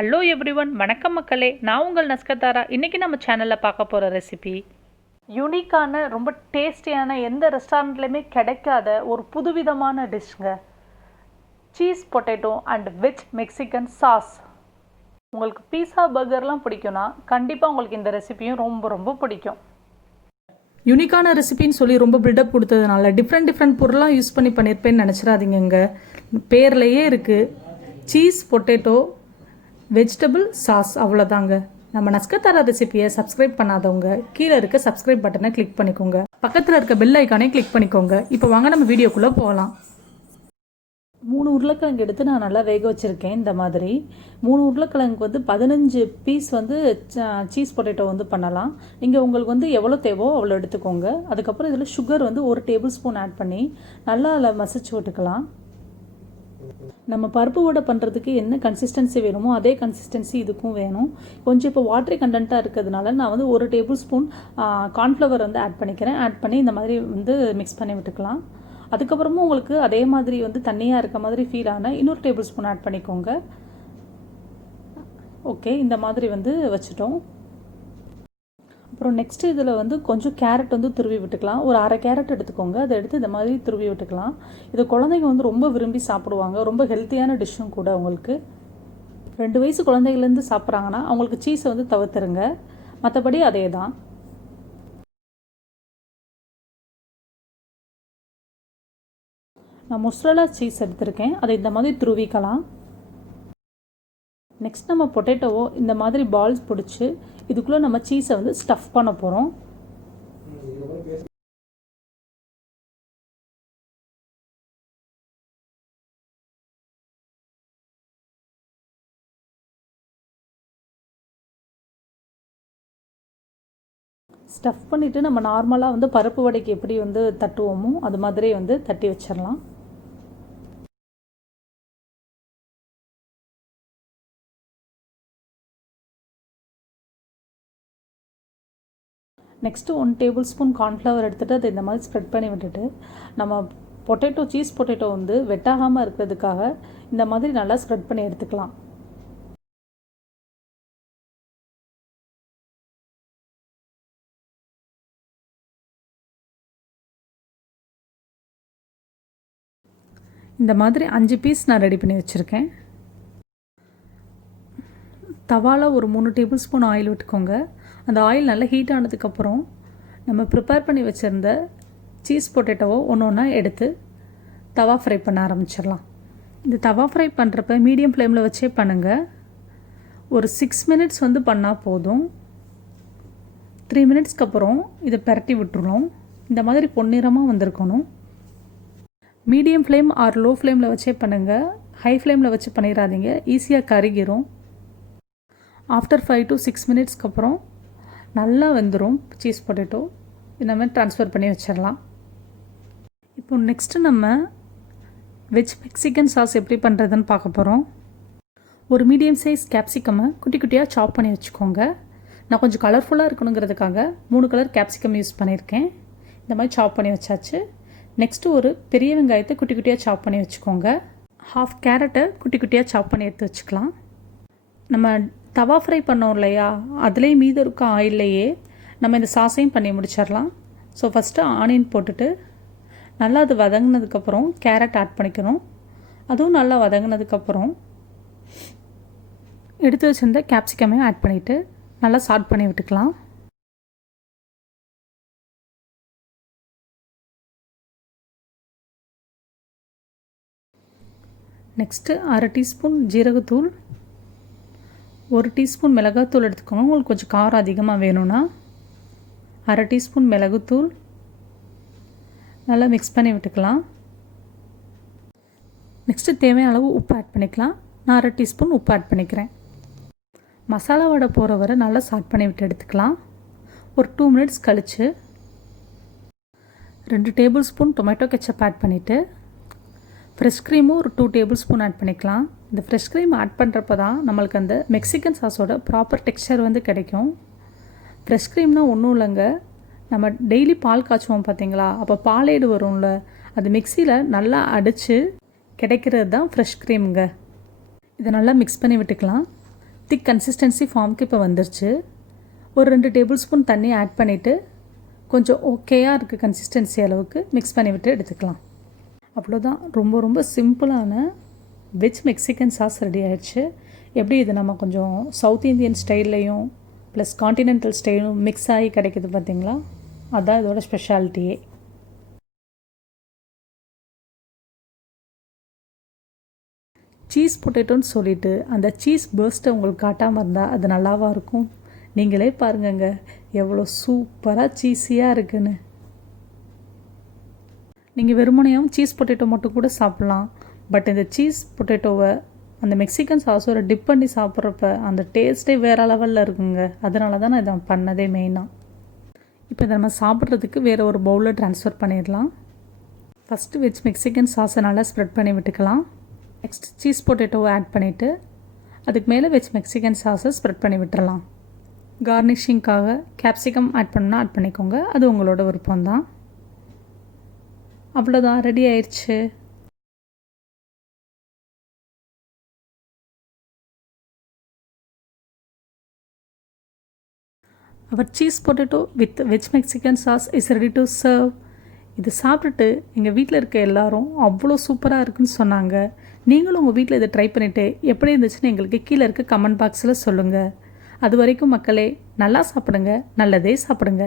Hello everyone, வணக்கம் மக்களே. நான் உங்கள் நஸ்கத்தாரா. இன்றைக்கி நம்ம சேனலில் பார்க்க போகிற ரெசிபி யூனிக்கான, ரொம்ப டேஸ்டியான, எந்த ரெஸ்டாரண்ட்லேயுமே கிடைக்காத ஒரு புதுவிதமான டிஷ்ங்க. Cheese potato and veg Mexican sauce. உங்களுக்கு பீஸா பர்கர்லாம் பிடிக்கும்னா கண்டிப்பாக உங்களுக்கு இந்த ரெசிபியும் ரொம்ப ரொம்ப பிடிக்கும். யூனிக்கான ரெசிபின்னு சொல்லி ரொம்ப பில்டப் கொடுத்ததுனால டிஃப்ரெண்ட் பொருளாக யூஸ் பண்ணியிருப்பேன்னு நினச்சிடாதீங்க. பேர்லையே இருக்குது சீஸ் பொட்டேட்டோ வெஜிடபிள் சாஸ், அவ்வளோதாங்க. நம்ம நஸ்கத்தாரா ரெசிபியை சப்ஸ்கிரைப் பண்ணாதவங்க கீழே இருக்க சப்ஸ்கிரைப் பட்டனை கிளிக் பண்ணிக்கோங்க. பக்கத்தில் இருக்க பெல் ஐக்கானே கிளிக் பண்ணிக்கோங்க. இப்போ வாங்க நம்ம வீடியோக்குள்ளே போகலாம். 3 உருளைக்கிழங்கு எடுத்து நான் நல்லா வேக வச்சுருக்கேன். இந்த மாதிரி 3 உருளைக்கிழங்கு 15 பீஸ் சீஸ் பொட்டேட்டோ பண்ணலாம். நீங்கள் உங்களுக்கு எவ்வளோ தேவோ அவ்வளோ எடுத்துக்கோங்க. அதுக்கப்புறம் இதில் சுகர் 1 டேபிள் ஸ்பூன் ஆட் பண்ணி நல்லா அதில் மசிச்சு விட்டுக்கலாம். நம்ம பருப்பு வடை பண்ணுறதுக்கு என்ன கன்சிஸ்டன்சி வேணுமோ அதே கன்சிஸ்டன்சி இதுக்கும் வேணும். கொஞ்சம் இப்போ வாட்டரி கண்டென்ட்டாக இருக்கிறதுனால நான் 1 டேபிள் ஸ்பூன் கார்ன்ஃப்ளவர் ஆட் பண்ணிக்கிறேன். ஆட் பண்ணி இந்த மாதிரி மிக்ஸ் பண்ணி விட்டுக்கலாம். அதுக்கப்புறமும் உங்களுக்கு அதே மாதிரி தண்ணியாக இருக்க மாதிரி ஃபீல் ஆன இன்னொரு டேபிள் ஸ்பூன் ஆட் பண்ணிக்கோங்க. ஓகே, இந்த மாதிரி வச்சுட்டோம். அப்புறம் நெக்ஸ்ட்டு இதில் கொஞ்சம் கேரட் துருவி விட்டுக்கலாம். ஒரு அரை கேரட் எடுத்துக்கோங்க. அதை எடுத்து இந்த மாதிரி துருவி விட்டுக்கலாம். இது குழந்தைங்க ரொம்ப விரும்பி சாப்பிடுவாங்க. ரொம்ப ஹெல்த்தியான டிஷ்ஷும் கூட. உங்களுக்கு 2 வயசு குழந்தைகள்லேருந்து சாப்பிட்றாங்கன்னா அவங்களுக்கு சீஸை தவிர்த்துருங்க. மற்றபடி அதே தான். நான் மொசரல்லா சீஸ் எடுத்திருக்கேன். அதை இந்த மாதிரி துருவிக்கலாம். நெக்ஸ்ட் நம்ம பொட்டேட்டோவோ இந்த மாதிரி பால்ஸ் பிடிச்சி இதுக்குள்ளே நம்ம சீஸை ஸ்டஃப் பண்ண போகிறோம். ஸ்டஃப் பண்ணிவிட்டு நம்ம நார்மலாக பருப்பு வடைக்கு எப்படி தட்டுவோமோ அது மாதிரி தட்டி வச்சிடலாம். நெக்ஸ்ட்டு 1 டேபிள் ஸ்பூன் கார்ன்ஃப்ளவர் எடுத்துகிட்டு அதை இந்த மாதிரி ஸ்ப்ரெட் பண்ணி விட்டுட்டு நம்ம சீஸ் பொட்டேட்டோ வெட்டாகாமல் இருக்கிறதுக்காக இந்த மாதிரி நல்லா ஸ்ப்ரெட் பண்ணி எடுத்துக்கலாம். இந்த மாதிரி 5 பீஸ் நான் ரெடி பண்ணி வச்சுருக்கேன். தவாவில் ஒரு 3 டேபிள் ஸ்பூன் ஆயில் விட்டுக்கோங்க. அந்த ஆயில் நல்லா ஹீட் ஆனதுக்கப்புறம் நம்ம ப்ரிப்பேர் பண்ணி வச்சுருந்த சீஸ் பொட்டேட்டோவை ஒன்று எடுத்து தவா ஃப்ரை பண்ண ஆரம்பிச்சிடலாம். இந்த தவா ஃப்ரை பண்ணுறப்ப மீடியம் ஃப்ளேமில் வச்சே பண்ணுங்கள். ஒரு 6 மினிட்ஸ் பண்ணால் போதும். 3 மினிட்ஸ்க்கு அப்புறம் இதை பரட்டி விட்டுருணும். இந்த மாதிரி பொன்னிறமாக வந்திருக்கணும். மீடியம் ஃப்ளேம் ஆர் லோ ஃப்ளேமில் வச்சே பண்ணுங்கள். ஹை ஃப்ளேமில் வச்சு பண்ணிடாதீங்க, ஈஸியாக கருகிரும். ஆஃப்டர் 5 to 6 மினிட்ஸ்க்கு அப்புறம் நல்லா வெந்துடும் சீஸ் பொட்டேட்டோ. இந்த மாதிரி ட்ரான்ஸ்ஃபர் பண்ணி வச்சிடலாம். இப்போ நெக்ஸ்ட்டு நம்ம வெஜ் மெக்சிகன் சாஸ் எப்படி பண்ணுறதுன்னு பார்க்க போகிறோம். ஒரு மீடியம் சைஸ் கேப்சிகமை குட்டி குட்டியாக சாப் பண்ணி வச்சுக்கோங்க. நான் கொஞ்சம் கலர்ஃபுல்லாக இருக்கணுங்கிறதுக்காக 3 கலர் கேப்சிகம் யூஸ் பண்ணியிருக்கேன். இந்த மாதிரி சாப் பண்ணி வச்சாச்சு. நெக்ஸ்ட்டு ஒரு பெரிய வெங்காயத்தை குட்டி குட்டியாக சாப் பண்ணி வச்சுக்கோங்க. ஹாஃப் கேரட்டை குட்டி குட்டியாக சாப் பண்ணி எடுத்து வச்சுக்கலாம். நம்ம தவா ஃப்ரை பண்ணோம் இல்லையா, அதுலேயே மீது இருக்க ஆயில்லையே நம்ம இந்த சாஸையும் பண்ணி முடிச்சிடலாம். ஸோ ஃபஸ்ட்டு ஆனியன் போட்டுட்டு நல்லா அது வதங்கினதுக்கப்புறம் கேரட் ஆட் பண்ணிக்கணும். அதுவும் நல்லா வதங்கினதுக்கப்புறம் எடுத்து வச்சுருந்த கேப்சிகமையும் ஆட் பண்ணிவிட்டு நல்லா சாட் பண்ணி விட்டுக்கலாம். நெக்ஸ்ட்டு அரை டீஸ்பூன் ஜீரகத்தூள், 1 டீஸ்பூன் மிளகாத்தூள் எடுத்துக்கோங்க. உங்களுக்கு கொஞ்சம் காரம் அதிகமாக வேணும்னா அரை டீஸ்பூன் மிளகுத்தூள் நல்லா மிக்ஸ் பண்ணி விட்டுக்கலாம். நெக்ஸ்ட்டு தேவையான அளவு உப்பு ஆட் பண்ணிக்கலாம். நான் அரை டீஸ்பூன் உப்பு ஆட் பண்ணிக்கிறேன். மசாலா வடை போகிற வரை நல்லா சாட் பண்ணி விட்டு எடுத்துக்கலாம். ஒரு 2 மினிட்ஸ் கழித்து 2 tablespoon tomato ketchup add பண்ணிவிட்டு ஃப்ரெஷ் க்ரீமும் ஒரு 2 டேபிள் ஸ்பூன் ஆட் பண்ணிக்கலாம். இந்த ஃப்ரெஷ் க்ரீம் ஆட் பண்ணுறப்ப தான் நம்மளுக்கு அந்த மெக்சிகன் சாஸோட ப்ராப்பர் டெக்ஸ்சர் கிடைக்கும். ஃப்ரெஷ் க்ரீம்னா ஒன்றும் இல்லைங்க, நம்ம டெய்லி பால் காய்ச்சுவோம் பார்த்தீங்களா, அப்போ பாலேடு வரும்ல, அது மிக்சியில் நல்லா அடித்து கிடைக்கிறது தான் ஃப்ரெஷ் க்ரீமுங்க. இதை நல்லா மிக்ஸ் பண்ணி விட்டுக்கலாம். திக் கன்சிஸ்டன்சி ஃபார்முக்கு இப்போ வந்துருச்சு. ஒரு 2 டேபிள் ஸ்பூன் தண்ணி ஆட் பண்ணிவிட்டு கொஞ்சம் ஓகேயாக இருக்குது கன்சிஸ்டன்சி அளவுக்கு மிக்ஸ் பண்ணிவிட்டு எடுத்துக்கலாம். அவ்வளோதான், ரொம்ப ரொம்ப சிம்பிளான வெஜ் மெக்சிகன் சாஸ் ரெடி ஆயிடுச்சு. எப்படி இது நம்ம கொஞ்சம் சவுத் இந்தியன் ஸ்டைல்லையும் ப்ளஸ் காண்டினென்டல் ஸ்டைலும் மிக்ஸ் ஆகி கிடைக்கிது பார்த்தீங்களா? அதுதான் இதோட ஸ்பெஷாலிட்டியே. சீஸ் பொட்டேட்டோன்னு சொல்லிவிட்டு அந்த சீஸ் பர்ஸ்ட்டை உங்களுக்கு காட்டாமல் இருந்தால் அது நல்லாவாக இருக்கும். நீங்களே பாருங்கங்க எவ்வளோ சூப்பராக சீஸியாக இருக்குன்னு. நீங்கள் வெறுமனையாகவும் சீஸ் பொட்டேட்டோ மட்டும் கூட சாப்பிட்லாம். பட் இந்த சீஸ் பொட்டேட்டோவை அந்த மெக்சிகன் சாஸோட டிப் பண்ணி சாப்பிட்றப்ப அந்த டேஸ்ட்டே வேறு லெவலில் இருக்குங்க. அதனால தான் நான் இதை பண்ணதே மெயினாக. இப்போ இதை நம்ம சாப்பிட்றதுக்கு வேறு ஒரு பவுலில் ட்ரான்ஸ்ஃபர் பண்ணிடலாம். ஃபஸ்ட்டு வெஜ் மெக்சிகன் சாஸை நல்லா ஸ்ப்ரெட் பண்ணி விட்டுக்கலாம். நெக்ஸ்ட் சீஸ் பொட்டேட்டோவை ஆட் பண்ணிவிட்டு அதுக்கு மேலே வெஜ் மெக்சிகன் சாஸை ஸ்ப்ரெட் பண்ணி விட்டுறலாம். கார்னிஷிங்காக கேப்சிகம் ஆட் பண்ணால் ஆட் பண்ணிக்கோங்க, அது உங்களோட விருப்பம்தான். அவ்வளோதான், ரெடி ஆயிடுச்சு. Our cheese potato with veg Mexican sauce is ready to serve. இது சாப்பிட்டுட்டு எங்கள் வீட்டில் இருக்க எல்லாரும் அவ்வளோ சூப்பராக இருக்குன்னு சொன்னாங்க. நீங்களும் உங்கள் வீட்டில் இதை ட்ரை பண்ணிவிட்டு எப்படி இருந்துச்சுன்னு எங்களுக்கு கீழே இருக்க கமெண்ட் பாக்ஸில் சொல்லுங்கள். அது வரைக்கும் மக்களே, நல்லா சாப்பிடுங்க, நல்லதே சாப்பிடுங்க.